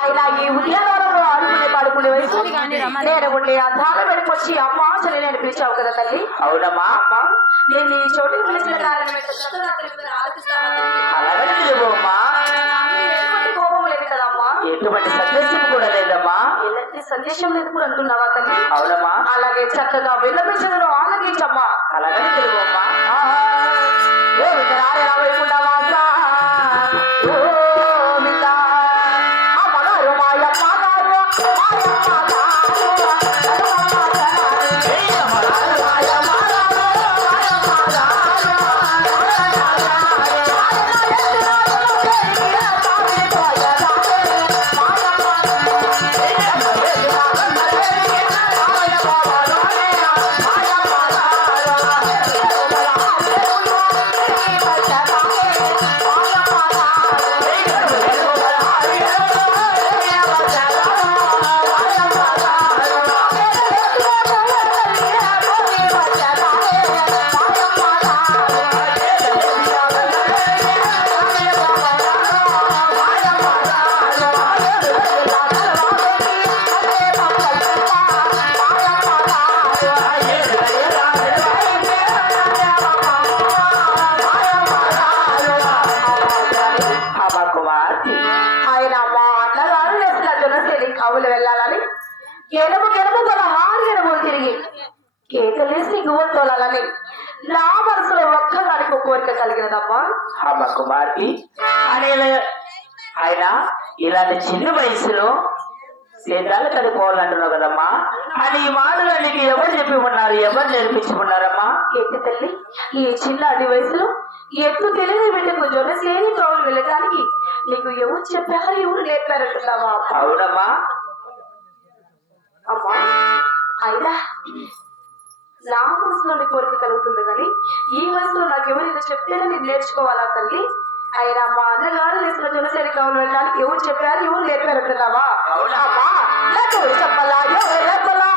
ఆయన ఈ ఉద్యానవనంలో ఆడుకునే పాడుకునే వయసు నేను ఉండే అద్దాల వెనక్కి వచ్చి అమ్మ అసలు నేను పిలిచావు కదా తల్లి. అవునమ్మా. అమ్మ నేను ఈ చోటుకి పిలిచిన కారణం కోపం లేదు కదమ్మా ఎటువంటి సందేశం కూడా లేదమ్మా. ఎలాంటి సందేశం లేదు కూడా అంటున్నావా తల్లి? అవునమ్మా. అలాగే చక్కగా విన్నపించడం ఆలకించమ్మా. తెలువమ్మా గోవిందరాయ వైకుంఠ వాస. జొన్నసేని కవులు వెళ్ళాలని ఎనుము గెలుపు గల ఆరు ఎనుములు తిరిగి కేకలేసి గువ్వలు తోలాలని నా మనసులో ఒక్కగానికి ఒక కోరిక కలిగినదమ్మా. అమ్మ కుమార్తె ఆయన ఆయన ఇలాంటి చిన్న వయసులో సేద్యాలు కడుకోవాలంటున్నావు కదమ్మా. అని ఈ మాటలు నీకు ఎవరు చెప్పి ఉన్నారు? ఎవరు నేర్పించి ఉన్నారమ్మా ఎత్తి తల్లి? ఈ చిన్నటి వయసులో ఎత్తు తెలియని బిడ్డకు జొన్నసేని కవులు వెళ్ళడానికి నీకు ఎవరు చెప్పారు ఎవరు నేర్పారంటున్నావా అవునమ్మా. అమ్మా అయినా నా మనసులోని కోరిక కలుగుతుంది కానీ ఈ వయసులో నాకు ఎవరైనా చెప్తేనే నేను నేర్చుకోవాలా తల్లి? అయినా మా అన్నగారు వేసిన జనసేన కవులు వెళ్ళడానికి ఎవరు చెప్పారు ఎవరు నేర్పారంటున్నావా అవునా? అమ్మా నాకు ఎవరు చెప్పాలా? ఎవరు చెప్పాలా?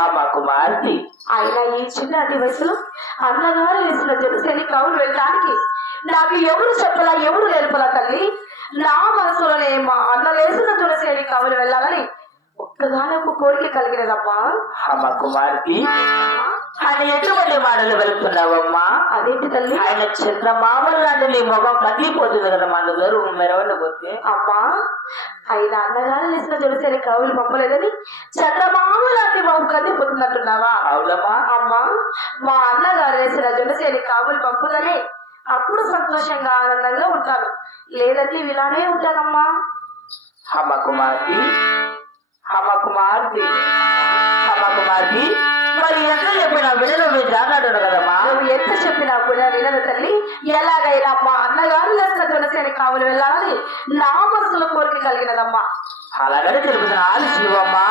అమ్మ కుమార్తె ఆయన ఈ చిన్నటి వయసులో అన్నగారు వేసిన జనసేని కవులు వెళ్ళడానికి నాకు ఎవరు చెప్పలా ఎవరు నేర్పలా తల్లి? నా మనసులోనే మా అన్న వేసిన తులసేని కవులు వెళ్ళాలని ఒక్కగానొక్క కోరిక కలిగినదమ్మా. అమ్మ కుమార్తె ఆయన ఎటువంటి మాటలు వెళ్తున్నావమ్మా? అదేంటి తల్లి? ఆయన చంద్రమామలు లాంటి నీ ముఖం కదిలిపోతుంది కదా మన దగ్గర మెరవని పోతే అమ్మా ఆయన అన్నగారు వేసిన తులసేని కవులు పంపలేదని చంద్రమామ లాంటి మాకు కదిపోతున్నట్టున్నావా అవునమ్మా. అమ్మా మా అన్నగారు వేసిన జనసేని కావులు పంపుదని అప్పుడు సంతోషంగా ఆనందంగా ఉంటాను. లేదంటే ఇలానే ఉంటానమ్మా. అమ్మ కుమార్తె అమ్మ కుమార్తె అమ్మ కుమార్తె మరి ఎంత చెప్పినా వినలు జానాడు కదమ్మా. నువ్వు ఎంత చెప్పినా కూడా వినదు తల్లి. ఎలాగైనా మా అన్నగారు వేసిన తులసేని కావులు వెళ్ళాలని నా మనసులో కోరిక కలిగినదమ్మా. అలాగనే తెలుపుతున్న ఆలోచించవమ్మా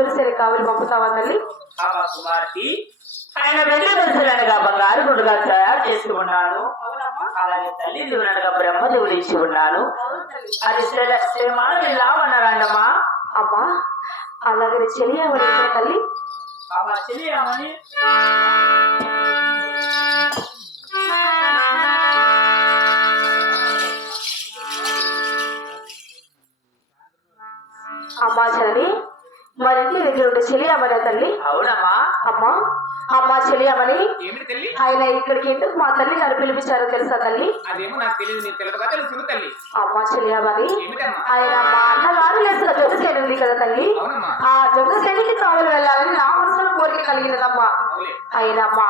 జొలిసేరి కావులు పంపుతావా తల్లి? కుమార్తె. ఆయన వెండి దర్శనగా బంగారు గుడుగా తయారు చేసి ఉన్నాను అలాగే తల్లి దేవునగా బ్రహ్మదేవుడు ఇచ్చి ఉన్నాను అది శ్రీ- శ్రీమాన్ లావన్నారండమ్మా అమ్మా అలాగే చెయ్యవని తల్లి? చెల్లియమని అమ్మా చలని ఉండే చెలియమని తల్లి? అవునమ్మా. అమ్మా అమ్మా చెలియమని ఆయన ఇక్కడికి ఎందుకు మా తల్లి గారు పిలిపించారో తెలుసా తల్లి? అమ్మా చెలియమని ఆయన మా అన్నగారు లేసిన జొగసేని ఉంది కదా తల్లి? ఆ జొగసేనికి కావులు వెళ్ళాలని నా మనసులో కోరిక కలిగినదమ్మా. ఆయన మా